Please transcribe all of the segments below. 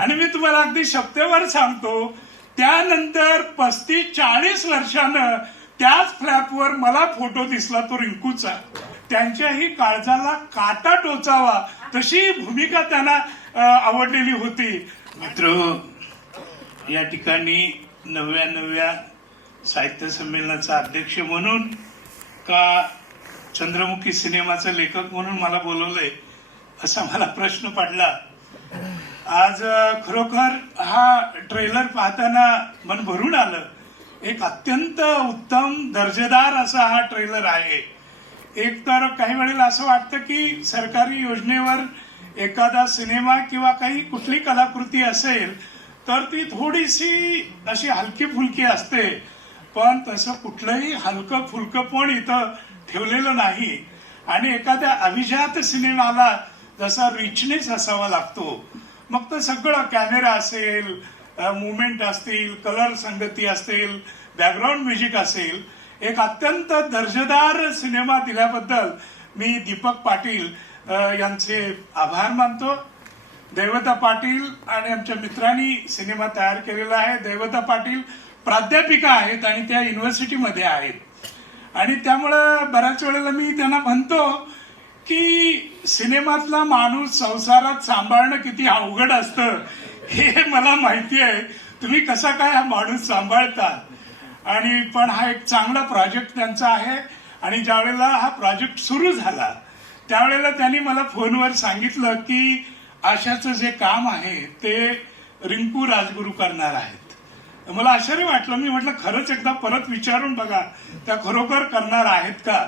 आणि मी तुम्हाला अगदी शब्दावर सांगतो, त्यानंतर 35-40 वर्षानं त्याच फ्लॅपवर मला फोटो दिसला तो रिंकूचा. त्यांच्याही काळजाला काटा टोचावा तशी भूमिका त्यांना आवडलेली होती. मित्र, या ठिकाणी 99व्या साहित्य संमेलनाचा अध्यक्ष म्हणून का चंद्रमुखी सिनेमाचा लेखक म्हणून मला बोलवलंय असा मला प्रश्न पडला. आज खरोखर हा ट्रेलर पाहताना मन भरून आलं. एक अत्यंत उत्तम दर्जेदार असा हा ट्रेलर आहे. एक तर काही वेळेला असं वाटतं की सरकारी योजनेवर एखादा सिनेमा किंवा काही कुठली कलाकृती असेल तर ती थोडीशी अशी हलकी फुलकी असते, पण तसं कुठलंही हलकं फुलकं पण इथं ठेवलेलं नाही. आणि एखाद्या अभिजात सिनेमाला जसा रिचनेस असावा लागतो, मग तर सगळं कॅमेरा असेल, मुवमेंट असतील, कलर संगती असेल, बॅकग्राऊंड म्युझिक असेल, एक अत्यंत दर्जेदार सिनेमा दिल्याबद्दल मी दीपक पाटील यांचे आभार मानतो. दैवता पाटील आणि आमच्या मित्रांनी सिनेमा तयार केलेला आहे. दैवता पाटील प्राध्यापिका आहेत आणि त्या युनिव्हर्सिटीमध्ये आहेत. आणि त्यामुळं बऱ्याच वेळेला मी त्यांना म्हणतो की सिनेमातला माणूस संसारात सांभाळणं किती अवघड असतं हे मला माहिती आहे. तुम्ही कसा काय हा माणूस सांभाळता. आणि पण हा एक चांगला प्रोजेक्ट त्यांचा आहे. आणि ज्या वेळेला हा प्रोजेक्ट सुरू झाला त्यावेळेला त्यांनी मला फोनवर सांगितलं की आशाचं जे काम आहे ते रिंकू राजगुरू करणार आहेत. मला आश्चर्य वाटलं. मी म्हटलं खरंच एकदा परत विचारून बघा त्या खरोखर करणार आहेत का.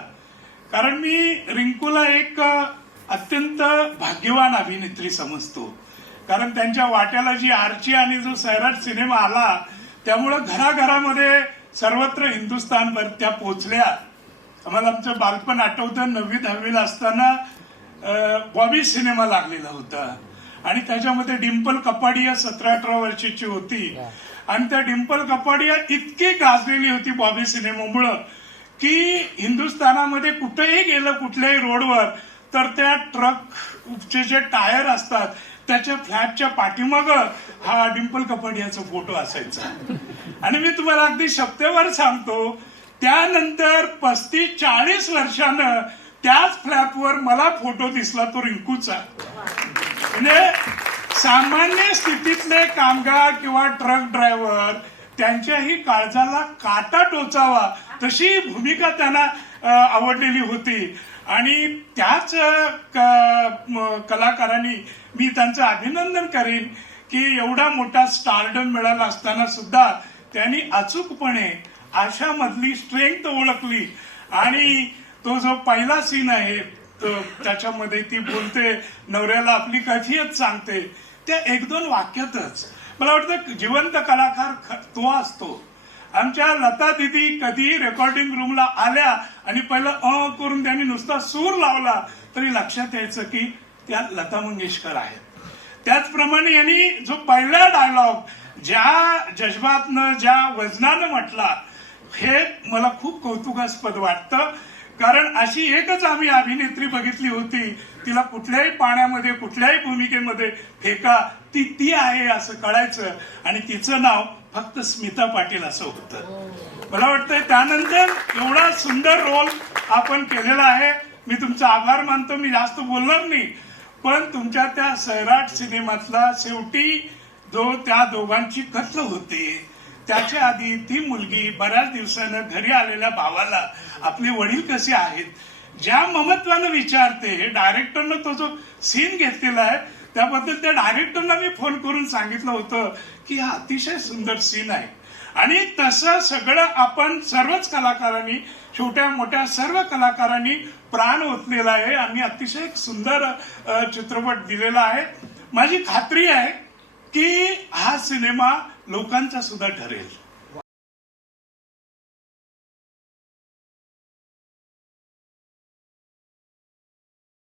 कारण मी रिंकूला एक अत्यंत भाग्यवान अभिनेत्री समजतो. कारण त्यांच्या वाट्याला जी आर्ची आणि जो सैराट सिनेमा आला त्यामुळं घराघरामध्ये सर्वत्र हिंदुस्थानभर त्या पोचल्या. आम्हाला आमचं बालपण आठवतं, 9वी-10वीला असताना बॉबी सिनेमा लागलेला होता आणि त्याच्यामध्ये डिंपल कपाडिया 17-18 वर्षाची होती. आणि त्या डिंपल कपाडिया इतकी गाजलेली होती बॉबी सिनेमामुळं की हिंदुस्थानामध्ये कुठेही गेलं कुठल्याही रोडवर तर त्या ट्रकचे जे टायर असतात त्याच्या फ्लॅटच्या पाठीमागं हा डिंपल कपाडियाचा फोटो असायचा. आणि मी तुम्हाला अगदी शब्दावर सांगतो, त्यानंतर 35-40 वर्षानं त्याच फ्लॅपवर मला फोटो दिसला तो रिंकूचा. म्हणजे सामान्य स्थितीतले कामगार किंवा ट्रक ड्रायव्हर त्यांच्याही काळजाला काटा टोचावा तशी भूमिका त्यांना आवडलेली होती. आणि त्याच कलाकारांनी मी त्यांचं अभिनंदन करेन की एवढा मोठा स्टारडम मिळाला असताना सुद्धा त्यांनी अचूकपणे आशामधली स्ट्रेंथ ओळखली. आणि तो जो पहिला सीन आहे त्याच्यामध्ये ती बोलते, नवऱ्याला आपली कैफियत सांगते, त्या 1-2 वाक्यातच मला वाटतं जिवंत कलाकार तो असतो. आमच्या लता दिदी कधीही रेकॉर्डिंग रूमला आल्या आणि पहिलं करून त्यांनी नुसता सूर लावला तरी लक्षात यायचं की त्या लता मंगेशकर आहेत. त्याचप्रमाणे यांनी जो पहिला डायलॉग ज्या जज्बातनं ज्या वजनानं म्हटला हे मला खूप कौतुकास्पद वाटतं. कारण अशी एकच आम्ही अभिनेत्री बघितली होती, तिला कुठल्याही पाण्यामध्ये कुठल्याही भूमिकेमध्ये फेका ती आहे असं कळायचं आणि तिचं नाव फक्त स्मिता पाटील असं होतं. मला वाटतं त्यानंतर एवढा सुंदर रोल आपण केलेला आहे. मी तुमचा आभार मानतो. मी जास्त बोलणार नाही, पण तुमच्या त्या सैराट सिनेमातला शेवटी जो त्या दोघांची कत्ल होते त्याच्या आधी ती मुलगी बऱ्याच दिवसानं घरी आलेल्या भावाला आपले वडील कसे आहेत ज्या ममत्वानं विचारते. डायरेक्टरनं तो जो सीन घेतलेला आहे त्याबद्दल त्या डायरेक्टरला मी फोन करून सांगितलं होतं की हा अतिशय सुंदर सीन आहे. आणि तसं सगळं आपण सर्वच कलाकारांनी, छोट्या मोठ्या सर्व कलाकारांनी प्राण ओतलेला आहे. आम्ही अतिशय सुंदर चित्रपट दिलेला आहे. माझी खात्री आहे की हा सिनेमा लोकांचा सुद्धा ठरेल.